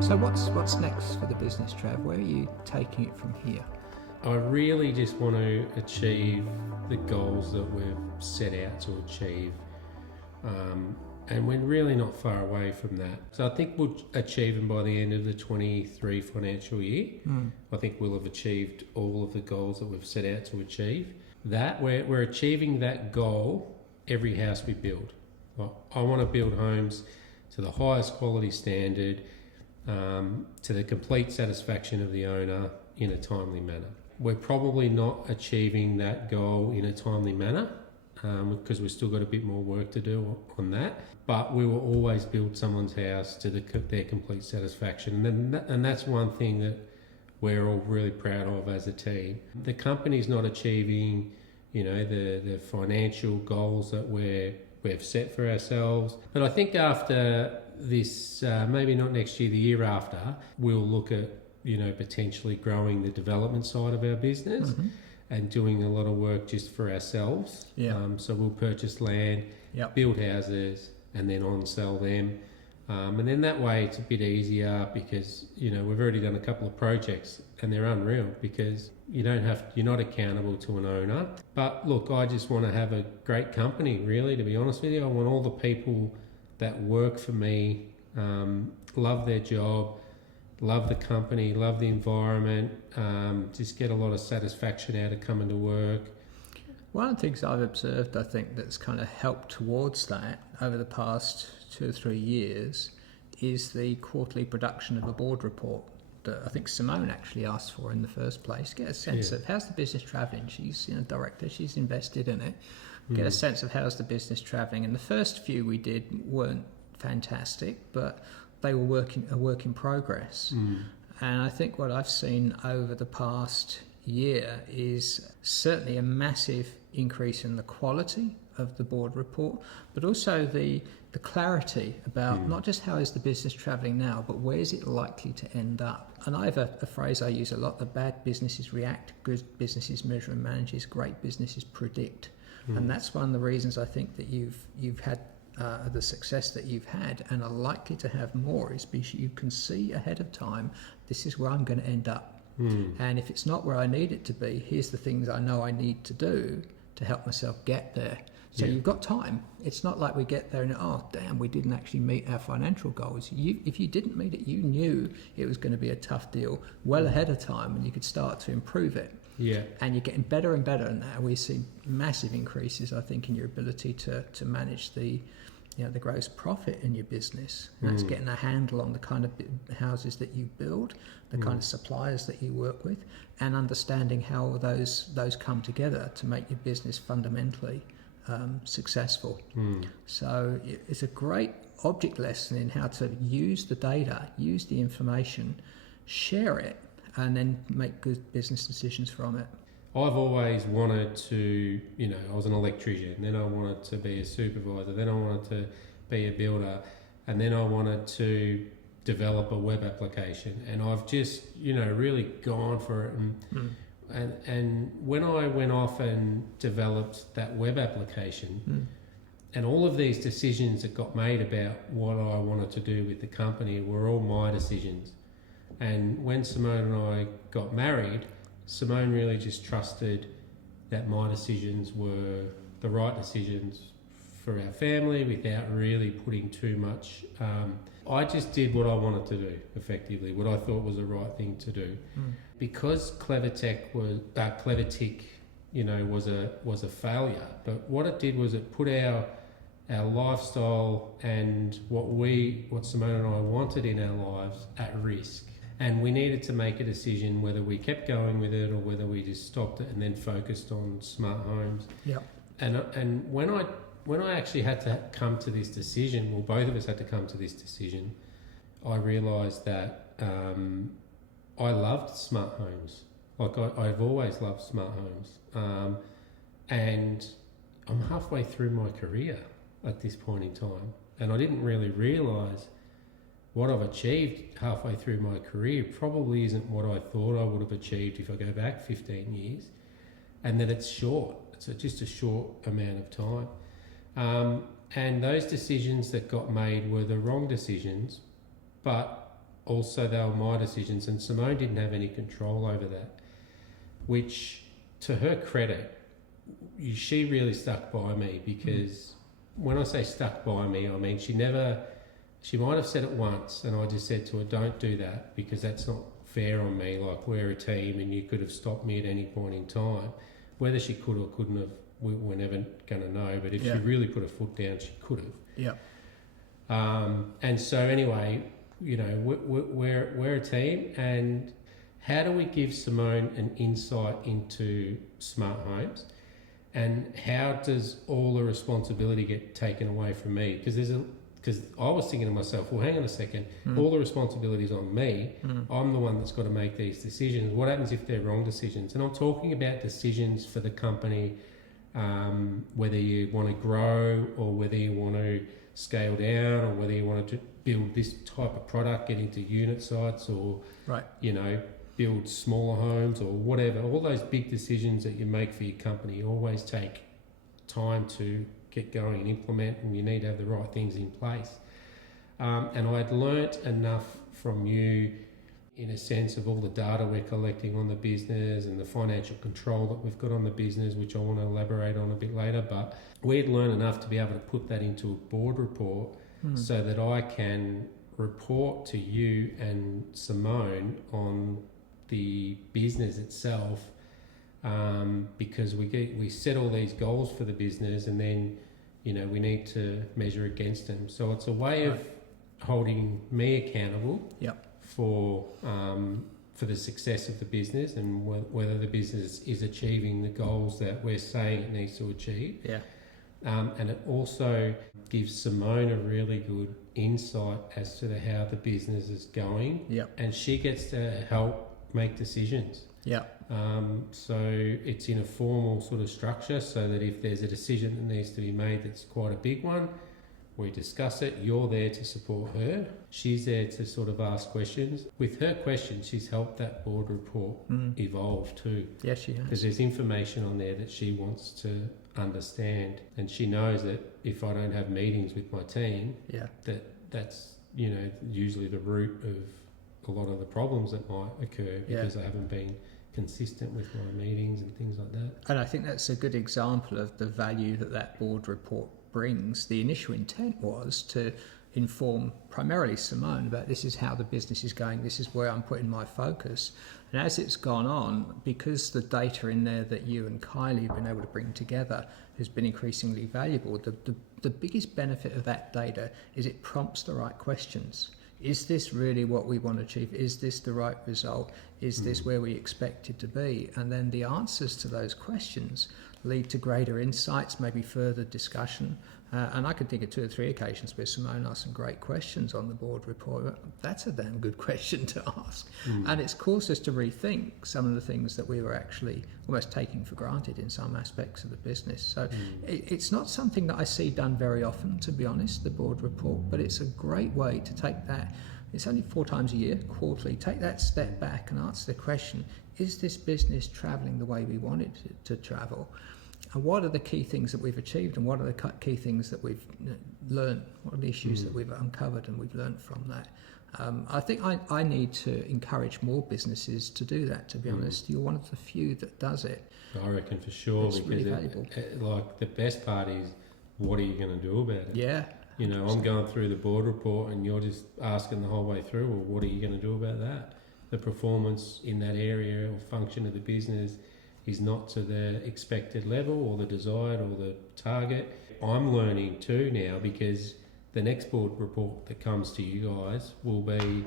So what's next for the business, Trav? Where are you taking it from here? I really just want to achieve the goals that we've set out to achieve. And we're really not far away from that. So I think we'll achieve them by the end of the 23 financial year. I think we'll have achieved all of the goals that we've set out to achieve. That we're achieving that goal every house we build. I want to build homes to the highest quality standard, to the complete satisfaction of the owner in a timely manner. We're probably not achieving that goal in a timely manner because we've still got a bit more work to do on that. But we will always build someone's house to their complete satisfaction. And that's one thing that we're all really proud of as a team. The company's not achieving, the financial goals that we've set for ourselves. But I think after this, maybe not next year, the year after, we'll look at, potentially growing the development side of our business and doing a lot of work just for ourselves. So we'll purchase land, build houses, and then on-sell them. And then that way it's a bit easier because, we've already done a couple of projects and they're unreal because you're not accountable to an owner. But look, I just want to have a great company, really, to be honest with you. I want all the people that work for me, love their job, love the company, love the environment, just get a lot of satisfaction out of coming to work. One of the things I've observed, I think, that's kind of helped towards that over the past 2 or 3 years is the quarterly production of a board report that I think Simone actually asked for in the first place. Get a sense of how's the business travelling. She's director, she's invested in it. Get a sense of how's the business travelling. And the first few we did weren't fantastic, but they were a work in progress. And I think what I've seen over the past year is certainly a massive increase in the quality of the board report, but also the clarity about not just how is the business travelling now, but where is it likely to end up. And I have a phrase I use a lot: the bad businesses react, good businesses measure and manage, great businesses predict. And that's one of the reasons I think that you've had the success that you've had and are likely to have more is because you can see ahead of time, this is where I'm going to end up. And if it's not where I need it to be, here's the things I know I need to do to help myself get there. So you've got time. It's not like we get there and, oh, damn, we didn't actually meet our financial goals. If you didn't meet it, you knew it was going to be a tough deal well ahead of time and you could start to improve it. And you're getting better and better now. We see massive increases, I think, in your ability to manage the gross profit in your business. And that's getting a handle on the kind of houses that you build, the kind of suppliers that you work with, and understanding how those come together to make your business fundamentally successful. So it's a great object lesson in how to use the data, use the information, share it, and then make good business decisions from it. I've always wanted to, I was an electrician, then I wanted to be a supervisor, then I wanted to be a builder, and then I wanted to develop a web application. And I've just, really gone for it. And when I went off and developed that web application, and all of these decisions that got made about what I wanted to do with the company were all my decisions. And when Simone and I got married, Simone really just trusted that my decisions were the right decisions for our family without really putting too much. I just did what I wanted to do, effectively, what I thought was the right thing to do. Because Clevertick was a failure, but what it did was it put our lifestyle and what Simone and I wanted in our lives at risk. And we needed to make a decision whether we kept going with it or whether we just stopped it and then focused on smart homes. And when I actually had to come to this decision, well, both of us had to come to this decision, I realised that I loved smart homes. Like I've always loved smart homes. And I'm halfway through my career at this point in time. And I didn't really realise what I've achieved halfway through my career probably isn't what I thought I would have achieved if I go back 15 years, and that it's short. It's just a short amount of time. And those decisions that got made were the wrong decisions, but also they were my decisions, and Simone didn't have any control over that, which, to her credit, she really stuck by me, because when I say stuck by me, I mean she might have said it once and I just said to her, don't do that, because that's not fair on me. Like, we're a team and you could have stopped me at any point in time. Whether she could or couldn't have, we're never going to know, but if she really put her foot down, she could have. Yeah. And so anyway, you know, we're a team, and how do we give Simone an insight into Smart Homes, and how does all the responsibility get taken away from me? Because I was thinking to myself, well, hang on a second, all the responsibility's on me. I'm the one that's got to make these decisions. What happens if they're wrong decisions? And I'm talking about decisions for the company, whether you want to grow or whether you want to scale down, or whether you want to build this type of product, get into unit sites, or you know, build smaller homes or whatever. All those big decisions that you make for your company always take time to get going and implement, and you need to have the right things in place. And I'd learnt enough from you, in a sense, of all the data we're collecting on the business and the financial control that we've got on the business, which I want to elaborate on a bit later. But we'd learned enough to be able to put that into a board report so that I can report to you and Simone on the business itself, because we set all these goals for the business, and then, you know, we need to measure against them. So it's a way of holding me accountable for the success of the business, and whether the business is achieving the goals that we're saying it needs to achieve. And it also gives Simone a really good insight as to how the business is going, and she gets to help make decisions. So it's in a formal sort of structure, so that if there's a decision that needs to be made that's quite a big one, we discuss it. You're there to support her. She's there to sort of ask questions. With her questions, she's helped that board report evolve too. Yes, she has. Because there's information on there that she wants to understand, and she knows that if I don't have meetings with my team, that's, you know, usually the root of a lot of the problems that might occur, because I haven't been consistent with my meetings and things like that. And I think that's a good example of the value that board report brings. The initial intent was to inform primarily Simone about, this is how the business is going, this is where I'm putting my focus. And as it's gone on, because the data in there that you and Kylie have been able to bring together has been increasingly valuable, the biggest benefit of that data is it prompts the right questions. Is this really what we want to achieve? Is this the right result? Is this where we expect it to be? And then the answers to those questions lead to greater insights, maybe further discussion. And I could think of 2 or 3 occasions where Simone asked some great questions on the board report. That's a damn good question to ask. And it's caused us to rethink some of the things that we were actually almost taking for granted in some aspects of the business. So it's not something that I see done very often, to be honest, the board report, but it's a great way to take that. It's only 4 times a year, quarterly. Take that step back and answer the question, is this business travelling the way we want it to travel? And what are the key things that we've achieved, and what are the key things that we've learned? What are the issues that we've uncovered and we've learned from that? I think I need to encourage more businesses to do that, to be honest. You're one of the few that does it. I reckon for sure, it's because really valuable. Like, the best part is, what are you going to do about it? Yeah. You know, 100%. I'm going through the board report and you're just asking the whole way through, well, what are you going to do about that? The performance in that area or function of the business is not to the expected level or the desired or the target. I'm learning too now, because the next board report that comes to you guys will be,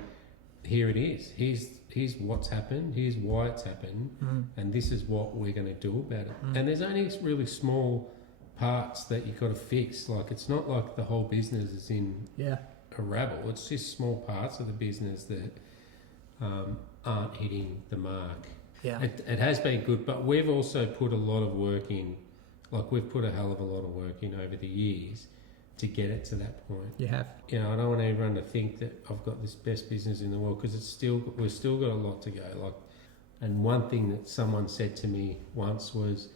here it is. Here's what's happened, here's why it's happened, and this is what we're going to do about it. And there's only really small parts that you've got to fix. Like, it's not like the whole business is in a rabble. It's just small parts of the business that aren't hitting the mark. It has been good, but we've also put a lot of work in. Like, we've put a hell of a lot of work in over the years to get it to that point. You have. You know, I don't want everyone to think that I've got this best business in the world, because we've still got a lot to go. Like, and one thing that someone said to me once was,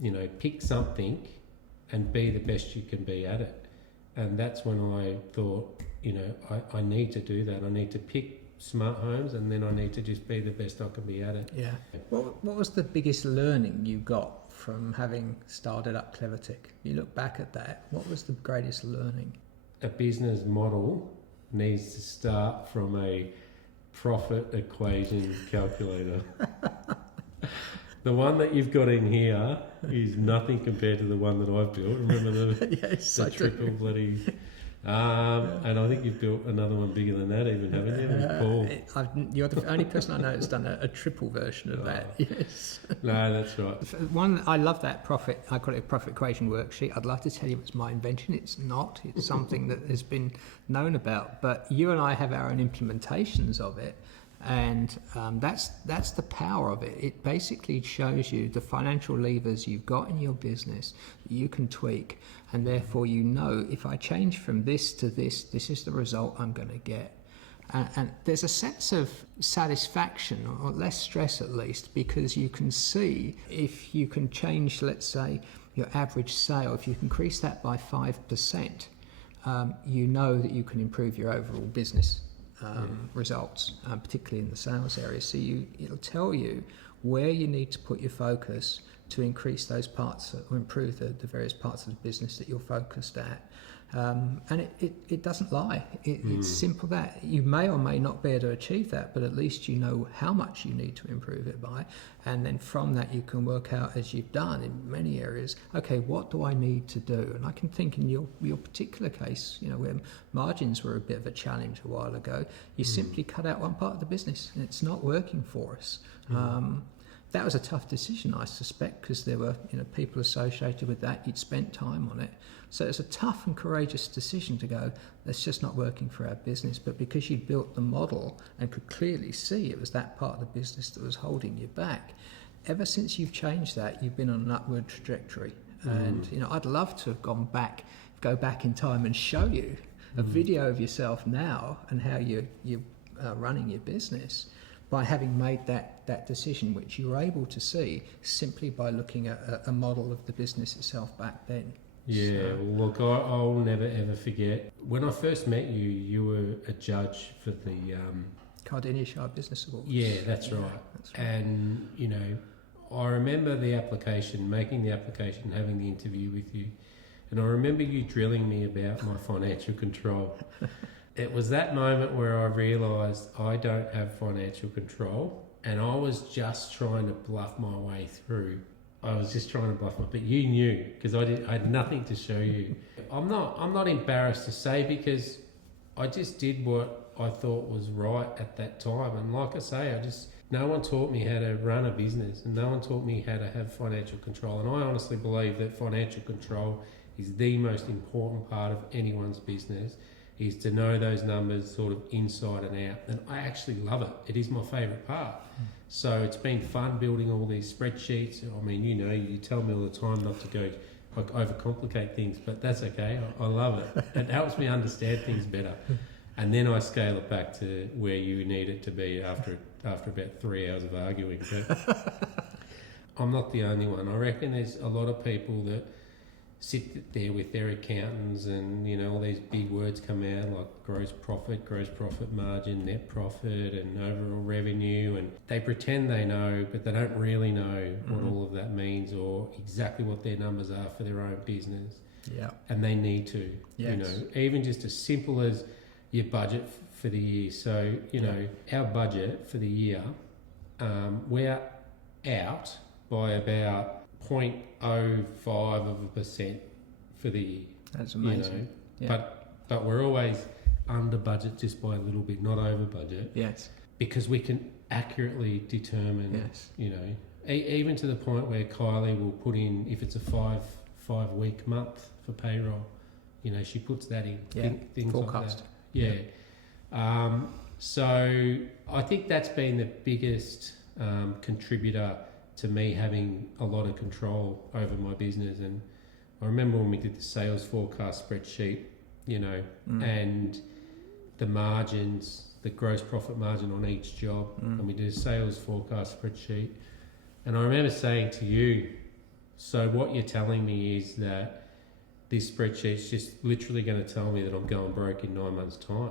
you know, pick something and be the best you can be at it. And that's when I thought, you know, I need to do that. I need to pick SmartHomes, and then I need to just be the best I can be at it. Yeah. What was the biggest learning you got from having started up Clevertech? You look back at that, what was the greatest learning? A business model needs to start from a profit equation calculator. The one that you've got in here is nothing compared to the one that I've built. Remember the, Yes, the triple bloody... and I think you've built another one bigger than that even, haven't you? Paul. You're the only person I know that's done a triple version of that. Yes. No, that's right. One, I love that profit. I call it a profit equation worksheet. I'd love to tell you it's my invention. It's not. It's something that has been known about. But you and I have our own implementations of it. And that's the power of it. It basically shows you the financial levers you've got in your business that you can tweak, and therefore you know, if I change from this to this, this is the result I'm going to get. And there's a sense of satisfaction, or less stress at least, because you can see if you can change, let's say, your average sale, if you can increase that by 5%, you know that you can improve your overall business results, particularly in the sales area. So it'll tell you where you need to put your focus to increase those parts or improve the various parts of the business that you're focused at. And it doesn't lie. It's simple that. You may or may not be able to achieve that, but at least you know how much you need to improve it by. And then from that you can work out, as you've done in many areas, okay, what do I need to do? And I can think in your particular case, where margins were a bit of a challenge a while ago, you simply cut out one part of the business and it's not working for us. That was a tough decision, I suspect, because there were people associated with that. You'd spent time on it. So it's a tough and courageous decision to go, that's just not working for our business. But because you'd built the model and could clearly see it was that part of the business that was holding you back, ever since you've changed that, you've been on an upward trajectory. And I'd love to have go back in time and show you a video of yourself now and how you're running your business, by having made that decision, which you were able to see simply by looking at a model of the business itself back then. Yeah, well, look, I'll never ever forget. When I first met you, you were a judge for the... Cardinia Shire Business Awards. Yeah, that's right. And, I remember making the application, having the interview with you. And I remember you drilling me about my financial control. It was that moment where I realised I don't have financial control, and I was just trying to bluff my way through. But you knew, because I had nothing to show you. I'm not embarrassed to say, because I just did what I thought was right at that time. And like I say, no one taught me how to run a business, and no one taught me how to have financial control. And I honestly believe that financial control is the most important part of anyone's business, is to know those numbers sort of inside and out. And I actually love it. It is my favourite part. So it's been fun building all these spreadsheets. I mean, you tell me all the time not to go overcomplicate things, but that's okay. I love it. It helps me understand things better. And then I scale it back to where you need it to be after about 3 hours of arguing. But I'm not the only one. I reckon there's a lot of people that sit there with their accountants, and all these big words come out like gross profit margin, net profit, and overall revenue, and they pretend they know, but they don't really know what all of that means or exactly what their numbers are for their own business. Yeah. And they need to. Yes. Even just as simple as your budget for the year. So our budget for the year, we're out by about 0.05% for the year. That's amazing. But we're always under budget just by a little bit, not over budget. Yes. Because we can accurately determine, even to the point where Kylie will put in, if it's a five week month for payroll, she puts that in. Things forecast. Like that. Yeah. So I think that's been the biggest contributor to me having a lot of control over my business. And I remember when we did the sales forecast spreadsheet, and the margins, the gross profit margin on each job, and we did a sales forecast spreadsheet. And I remember saying to you, so what you're telling me is that this spreadsheet's just literally going to tell me that I'm going broke in 9 months' time.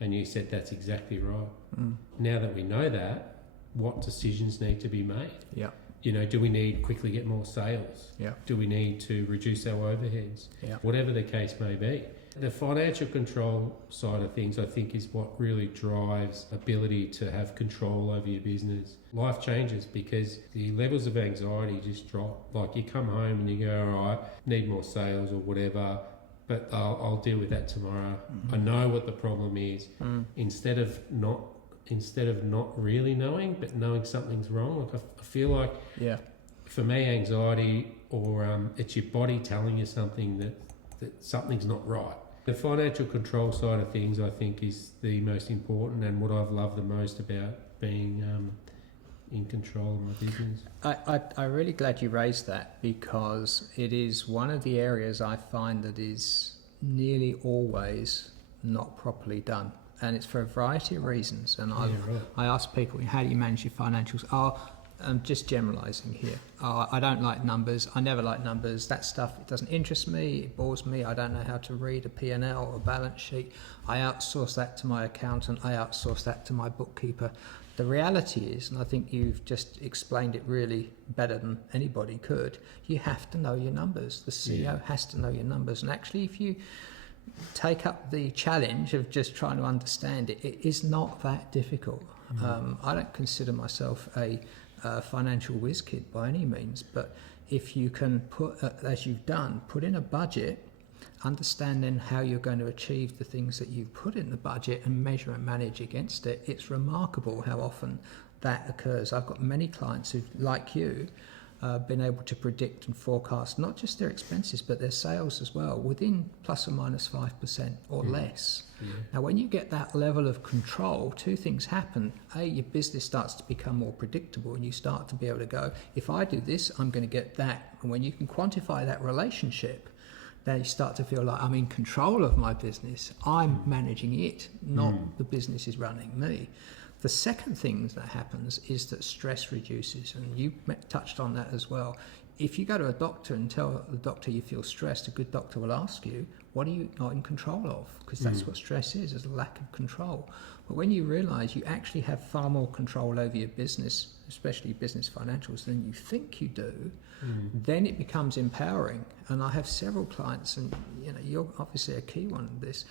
And you said that's exactly right. Now that we know that, what decisions need to be made? Yeah. You know, do we need quickly get more sales? Yeah. Do we need to reduce our overheads? Yeah. Whatever the case may be. The financial control side of things, I think, is what really drives ability to have control over your business. Life changes because the levels of anxiety just drop. Like you come home and you go, all right, need more sales or whatever, but I'll deal with that tomorrow. I know what the problem is. Instead of not really knowing, but knowing something's wrong. Like I feel like, for me, anxiety or it's your body telling you something that something's not right. The financial control side of things, I think, is the most important and what I've loved the most about being in control of my business. I'm really glad you raised that, because it is one of the areas I find that is nearly always not properly done. And it's for a variety of reasons. And I ask people, how do you manage your financials? I'm just generalising here. I don't like numbers. I never like numbers. That stuff, it doesn't interest me. It bores me. I don't know how to read a P&L or a balance sheet. I outsource that to my accountant. I outsource that to my bookkeeper. The reality is, and I think you've just explained it really better than anybody could, you have to know your numbers. The CEO has to know your numbers. And actually, if you take up the challenge of just trying to understand it, it is not that difficult. I don't consider myself a financial whiz kid by any means, but if you can put, as you've done, put in a budget, understand then how you're going to achieve the things that you've put in the budget and measure and manage against it, it's remarkable how often that occurs. I've got many clients who, like you, been able to predict and forecast not just their expenses but their sales as well within plus or minus 5% or less. Now when you get that level of control, two things happen. Your business starts to become more predictable and you start to be able to go, if I do this, I'm going to get that. And when you can quantify that relationship, then you start to feel like I'm in control of my business. I'm managing it, not the business is running me. The second thing that happens is that stress reduces, and you touched on that as well. If you go to a doctor and tell the doctor you feel stressed, a good doctor will ask you, what are you not in control of? Because that's what stress is a lack of control. But when you realise you actually have far more control over your business, especially business financials, than you think you do, then it becomes empowering. And I have several clients, and you're obviously a key one of this,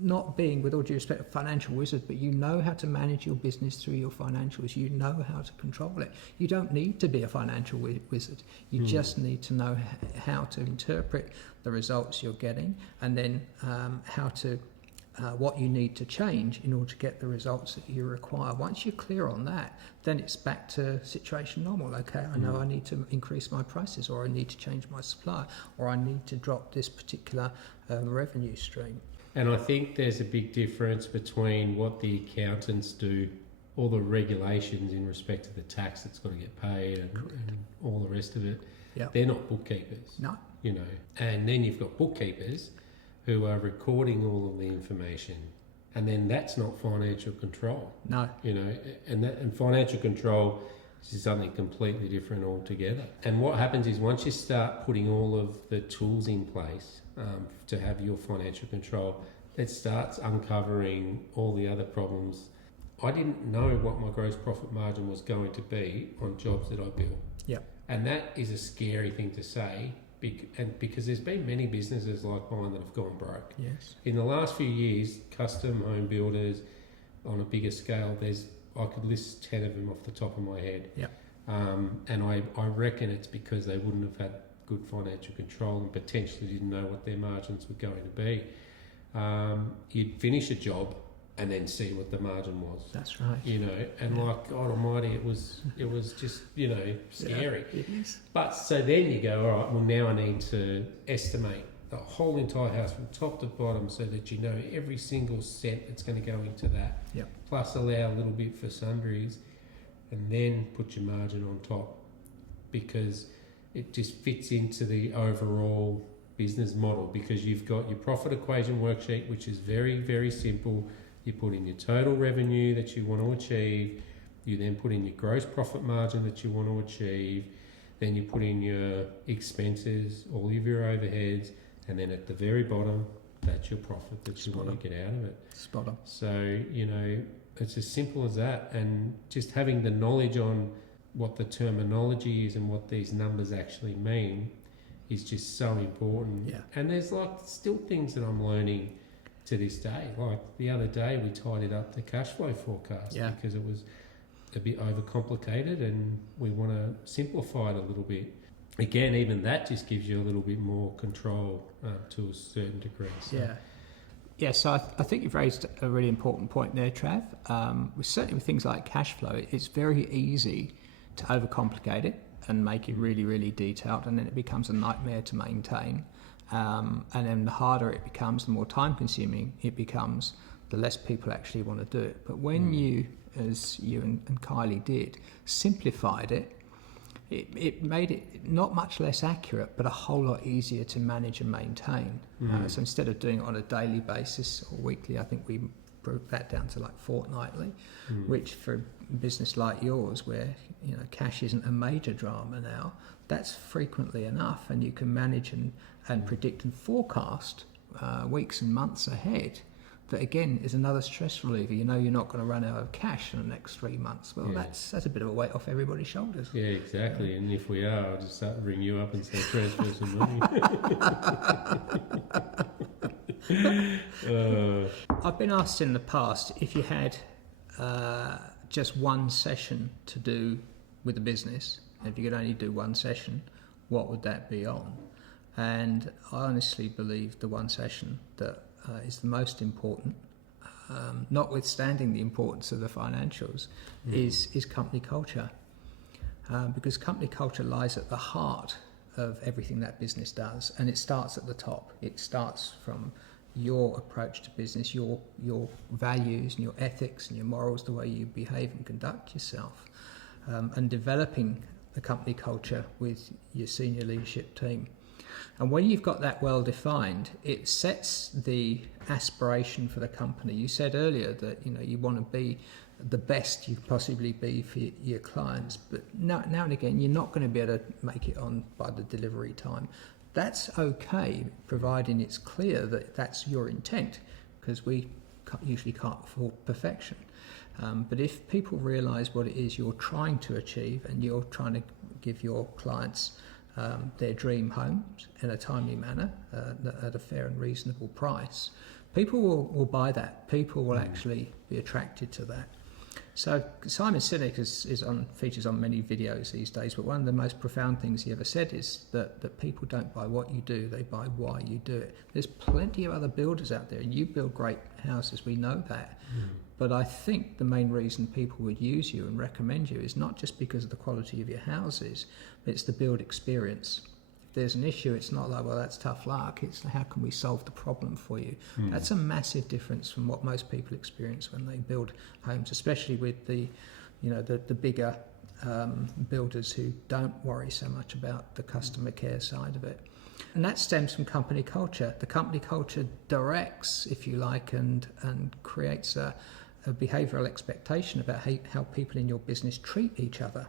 not being, with all due respect, a financial wizard, but you know how to manage your business through your financials. You know how to control it. You don't need to be a financial wizard. You just need to know how to interpret the results you're getting, and then how to what you need to change in order to get the results that you require. Once you're clear on that, then it's back to situation normal. Okay, I know I need to increase my prices, or I need to change my supplier, or I need to drop this particular revenue stream. And I think there's a big difference between what the accountants do, all the regulations in respect to the tax that's got to get paid and all the rest of it. They're not bookkeepers. No. And then you've got bookkeepers who are recording all of the information, and then that's not financial control. No. And financial control is something completely different altogether. And what happens is once you start putting all of the tools in place to have your financial control, it starts uncovering all the other problems. I didn't know what my gross profit margin was going to be on jobs that I built. And that is a scary thing to say, because there's been many businesses like mine that have gone broke. In the last few years, custom home builders on a bigger scale, I could list 10 of them off the top of my head. And I reckon it's because they wouldn't have had good financial control and potentially didn't know what their margins were going to be. You'd finish a job and then see what the margin was. That's right. And like, God almighty, it was just, scary. It is. But so then you go, all right, well now I need to estimate the whole entire house from top to bottom so that you know every single cent that's going to go into that. Plus allow a little bit for sundries, and then put your margin on top, because it just fits into the overall business model, because you've got your profit equation worksheet, which is very, very simple. You put in your total revenue that you want to achieve. You then put in your gross profit margin that you want to achieve. Then you put in your expenses, all of your overheads, and then at the very bottom, that's your profit that you want to get out of it. Spot on. So, it's as simple as that, and just having the knowledge on what the terminology is and what these numbers actually mean is just so important. Yeah. And there's still things that I'm learning to this day. Like the other day we tidied up the cash flow forecast because it was a bit overcomplicated and we want to simplify it a little bit. Again, even that just gives you a little bit more control to a certain degree. So. Yeah, so I think you've raised a really important point there, Trav. Certainly with things like cash flow, it's very easy to overcomplicate it and make it really, really detailed, and then it becomes a nightmare to maintain. And then the harder it becomes, the more time-consuming it becomes, the less people actually want to do it. But when you, as you and Kylie did, simplified it, it made it not much less accurate, but a whole lot easier to manage and maintain. So instead of doing it on a daily basis or weekly, I think we broke that down to like fortnightly, which for a business like yours, where cash isn't a major drama now, that's frequently enough, and you can manage and predict and forecast weeks and months ahead. That again is another stress reliever. You're not going to run out of cash in the next 3 months. Well, that's a bit of a weight off everybody's shoulders. Yeah, exactly. And if we are, I'll just start to ring you up and say, transfer some money. I've been asked in the past if you had just one session to do with a business, if you could only do one session, what would that be on? And I honestly believe the one session that is the most important, notwithstanding the importance of the financials, is company culture. Because company culture lies at the heart of everything that business does, and it starts at the top. It starts from your approach to business, your values and your ethics and your morals, the way you behave and conduct yourself, and developing the company culture with your senior leadership team. And when you've got that well defined, it sets the aspiration for the company. You said earlier that you want to be the best you possibly be for your clients, but now and again you're not going to be able to make it on by the delivery time. That's okay, providing it's clear that that's your intent, because we usually can't afford perfection. But if people realise what it is you're trying to achieve, and you're trying to give your clients their dream homes in a timely manner at a fair and reasonable price, people will buy that. People will actually be attracted to that. So Simon Sinek features on many videos these days, but one of the most profound things he ever said is that people don't buy what you do, they buy why you do it. There's plenty of other builders out there, and you build great houses, we know that. But I think the main reason people would use you and recommend you is not just because of the quality of your houses, but it's the build experience. If there's an issue, it's not like, well, that's tough luck. It's how can we solve the problem for you? That's a massive difference from what most people experience when they build homes, especially with the bigger builders who don't worry so much about the customer care side of it. And that stems from company culture. The company culture directs, if you like, and creates a behavioural expectation about how people in your business treat each other.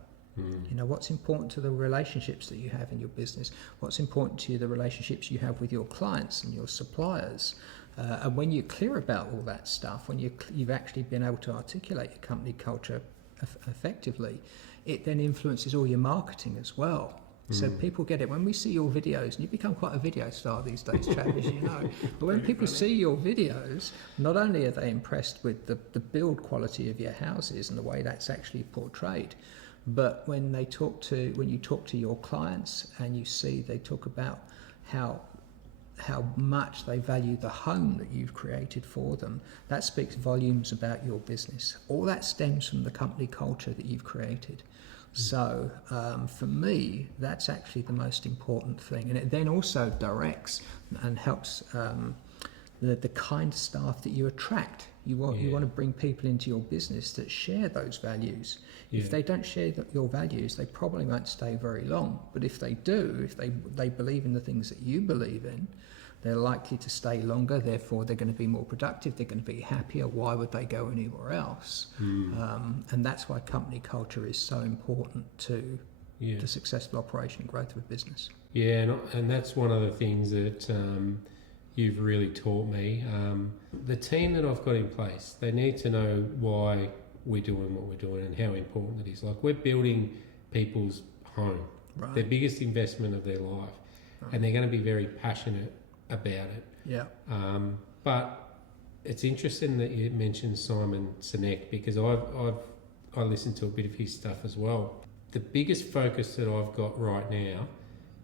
What's important to the relationships that you have in your business, what's important to you, the relationships you have with your clients and your suppliers. And when you're clear about all that stuff, when you've actually been able to articulate your company culture effectively, it then influences all your marketing as well. So people get it. When we see your videos, and you've become quite a video star these days, Trav, as you know, but when people see your videos, not only are they impressed with the build quality of your houses and the way that's actually portrayed, but when you talk to your clients and you see they talk about how much they value the home that you've created for them, that speaks volumes about your business. All that stems from the company culture that you've created. So for me, that's actually the most important thing. And it then also directs and helps the kind of staff that you attract. You want to bring people into your business that share those values. If they don't share your values, they probably won't stay very long. But if they do, if they believe in the things that you believe in, they're likely to stay longer. Therefore, they're going to be more productive. They're going to be happier. Why would they go anywhere else? And that's why company culture is so important to the successful operation and growth of a business. Yeah, and that's one of the things that you've really taught me. The team that I've got in place, they need to know why we're doing what we're doing and how important it is. Like, we're building people's home, their biggest investment of their life, and they're going to be very passionate about it. Yeah. But it's interesting that you mentioned Simon Sinek, because I listened to a bit of his stuff as well. The biggest focus that I've got right now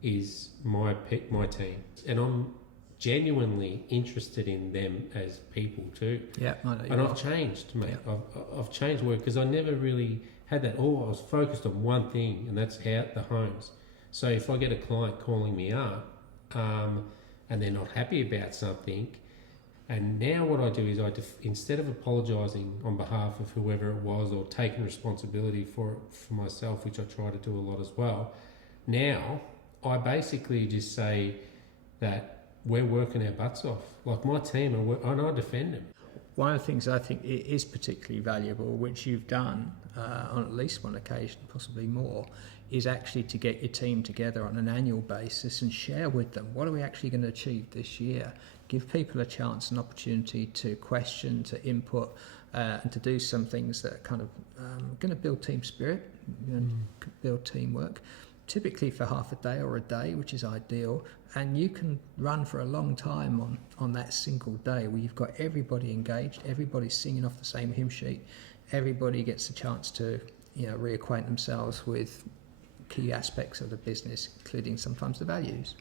is my team, and I'm genuinely interested in them as people too. Yeah, I know. And I've changed, mate. Yeah. I've changed work, because I never really had that. I was focused on one thing, and that's out the homes. So if I get a client calling me up, and they're not happy about something, and now what I do is instead of apologising on behalf of whoever it was or taking responsibility for myself, which I try to do a lot as well, now I basically just say that we're working our butts off. Like, my team, and I defend them. One of the things I think is particularly valuable, which you've done on at least one occasion, possibly more, is actually to get your team together on an annual basis and share with them, what are we actually going to achieve this year? Give people a chance, an opportunity to question, to input, and to do some things that are kind of going to build team spirit, build teamwork, typically for half a day or a day, which is ideal. And you can run for a long time on that single day, where you've got everybody engaged, everybody's singing off the same hymn sheet, everybody gets a chance to reacquaint themselves with key aspects of the business, including sometimes the values.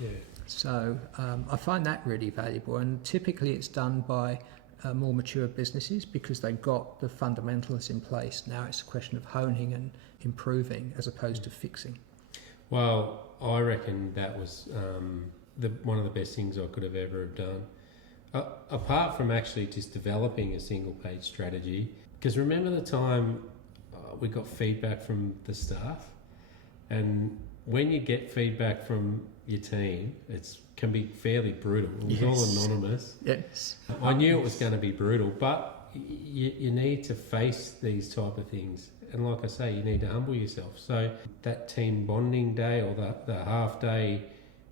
Yeah. So I find that really valuable, and typically it's done by more mature businesses, because they've got the fundamentals in place. Now it's a question of honing and improving as opposed to fixing. Well, I reckon that was one of the best things I could have ever done. Apart from actually just developing a single page strategy, because remember the time we got feedback from the staff, and when you get feedback from your team, it can be fairly brutal. It was all anonymous. Yes. I knew it was going to be brutal, but you need to face these type of things. And like I say, you need to humble yourself. So that team bonding day, or the half day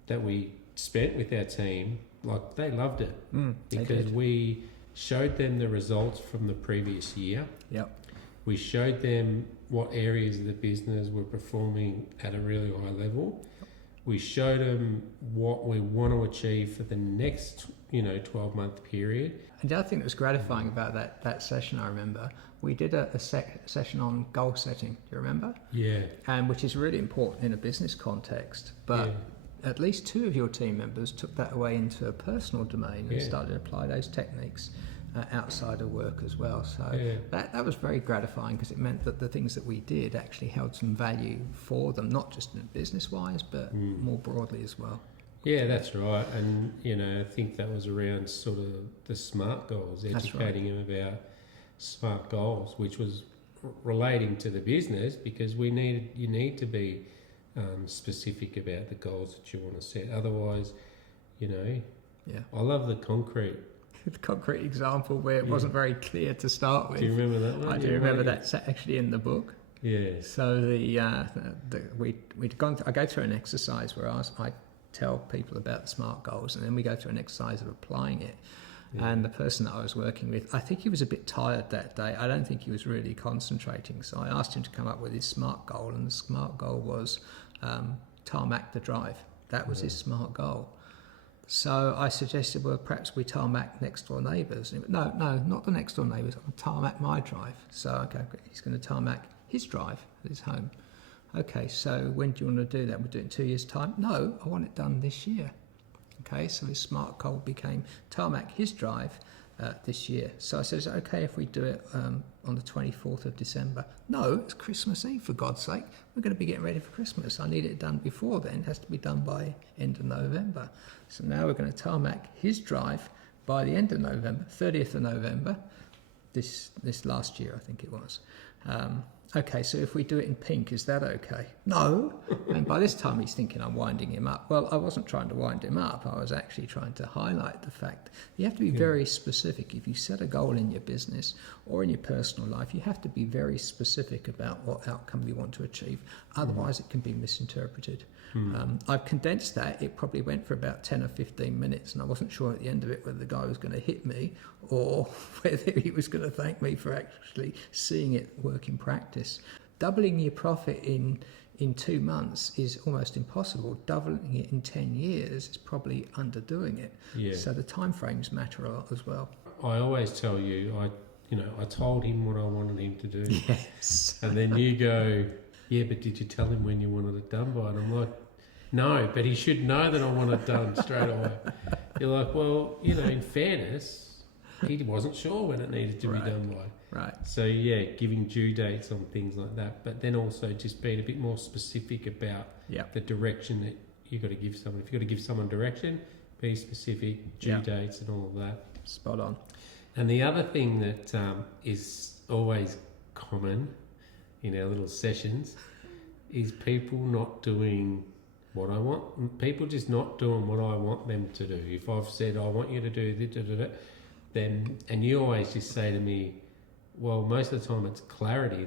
that we spent with our team, like, they loved it, because we showed them the results from the previous year. Yep. We showed them what areas of the business were performing at a really high level. We showed them what we want to achieve for the next 12-month period. And the other thing that was gratifying about that session, I remember, we did a session on goal setting. Do you remember? Yeah. And which is really important in a business context. But at least two of your team members took that away into a personal domain and started to apply those techniques outside of work as well. So that was very gratifying, because it meant that the things that we did actually held some value for them, not just business-wise, but more broadly as well. Yeah, that's right. And, I think that was around sort of the SMART goals, educating them about SMART goals, which was relating to the business, because you need to be specific about the goals that you want to set. Otherwise, I love the concrete example where it wasn't very clear to start with. Do you remember that one? I do remember that's actually in the book. Yeah. So I go through an exercise where I tell people about the SMART goals, and then we go through an exercise of applying it. Yeah. And the person that I was working with, I think he was a bit tired that day. I don't think he was really concentrating. So I asked him to come up with his SMART goal, and the SMART goal was tarmac the drive. That was his SMART goal. So I suggested, well, perhaps we tarmac next door neighbours. No, not the next door neighbours. I'll tarmac my drive. So, okay, he's going to tarmac his drive at his home. Okay, so when do you want to do that? We'll do it in 2 years' time? No, I want it done this year. Okay, so his SMART goal became tarmac his drive this year. So I said, is it okay if we do it on the 24th of December? No, it's Christmas Eve, for God's sake. We're going to be getting ready for Christmas. I need it done before then. It has to be done by end of November. So now we're going to tarmac his drive by the end of November, 30th of November, this last year, I think it was. Okay, so if we do it in pink, is that okay? No. And by this time he's thinking I'm winding him up. Well, I wasn't trying to wind him up. I was actually trying to highlight the fact you have to be very specific. If you set a goal in your business or in your personal life, you have to be very specific about what outcome you want to achieve. Otherwise, it can be misinterpreted. I've condensed that. It probably went for about 10 or 15 minutes, and I wasn't sure at the end of it whether the guy was going to hit me or whether he was going to thank me for actually seeing it work in practice. Doubling your profit in 2 months is almost impossible. Doubling it in 10 years is probably underdoing it. Yeah. So the time frames matter a lot as well. I always tell you, I told him what I wanted him to do. Yes. And then you go, yeah, but did you tell him when you wanted it done by? And I'm like, no, but he should know that I want it done straight away. You're like, well, in fairness, he wasn't sure when it needed to be done by. Right. So, yeah, giving due dates on things like that, but then also just being a bit more specific about the direction that you've got to give someone. If you've got to give someone direction, be specific, due dates and all of that. Spot on. And the other thing that is always common in our little sessions is people not doing what I want. People just not doing what I want them to do. If I've said, I want you to do this, then, and you always just say to me, well, most of the time it's clarity.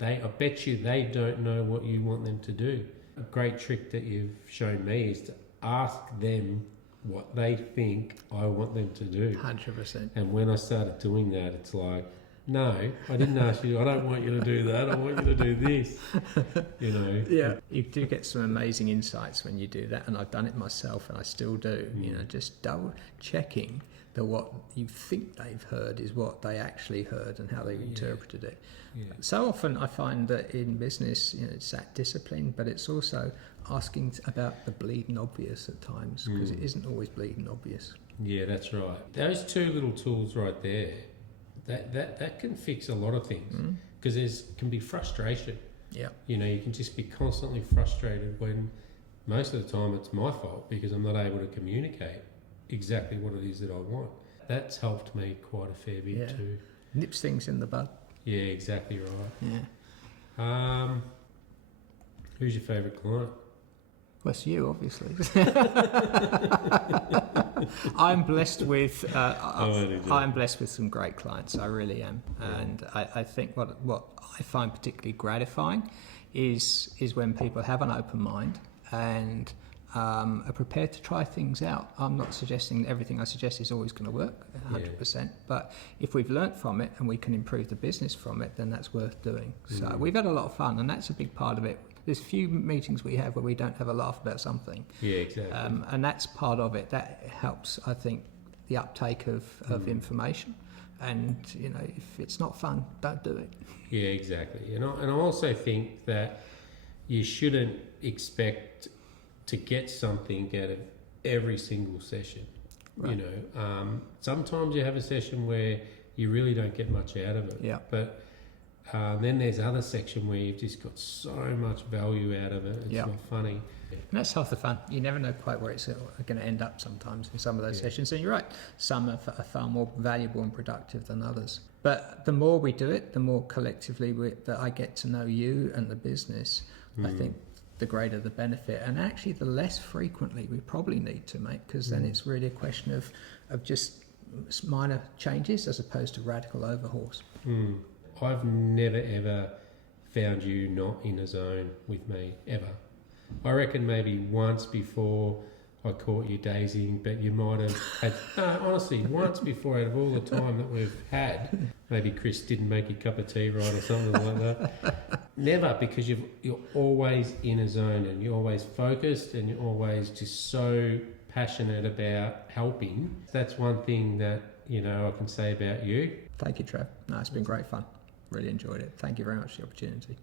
I bet you they don't know what you want them to do. A great trick that you've shown me is to ask them what they think I want them to do. 100%. And when I started doing that, it's like, no, I didn't ask you. I don't want you to do that. I want you to do this. Yeah, you do get some amazing insights when you do that, and I've done it myself, and I still do. Just double checking that what you think they've heard is what they actually heard and how they've interpreted it. Yeah. So often I find that in business, it's that discipline, but it's also asking about the bleeding obvious at times, because it isn't always bleeding obvious. Yeah, that's right. Those two little tools right there, that can fix a lot of things, because there can be frustration. Yeah. You can just be constantly frustrated when most of the time it's my fault because I'm not able to communicate exactly what it is that I want. That's helped me quite a fair bit too. Nips things in the bud. Yeah, exactly right. Yeah. Who's your favourite client? Well, it's you, obviously. I'm blessed with I'm blessed with some great clients. I really am, and I think what I find particularly gratifying is when people have an open mind and are prepared to try things out. I'm not suggesting that everything I suggest is always going to work 100%, but if we've learnt from it and we can improve the business from it, then that's worth doing. So we've had a lot of fun, and that's a big part of it. There's few meetings we have where we don't have a laugh about something. Yeah, exactly. And that's part of it. That helps, I think, the uptake of information. And, if it's not fun, don't do it. Yeah, exactly. And I also think that you shouldn't expect to get something out of every single session. Right. Sometimes you have a session where you really don't get much out of it. Yeah. But then there's other section where you've just got so much value out of it. It's not funny. And that's half the fun. You never know quite where it's going to end up sometimes in some of those sessions. And you're right, some are far more valuable and productive than others. But the more we do it, the more collectively that I get to know you and the business, I think the greater the benefit. And actually the less frequently we probably need to make, because then it's really a question of just minor changes as opposed to radical overhauls. I've never ever found you not in a zone with me, ever. I reckon maybe once before I caught you dazing, but you might have had, honestly, once before out of all the time that we've had, maybe Chris didn't make your cup of tea right or something like that. Never, because you're always in a zone and you're always focused and you're always just so passionate about helping. That's one thing that, I can say about you. Thank you, Trav. No, it's been great fun. Really enjoyed it. Thank you very much for the opportunity.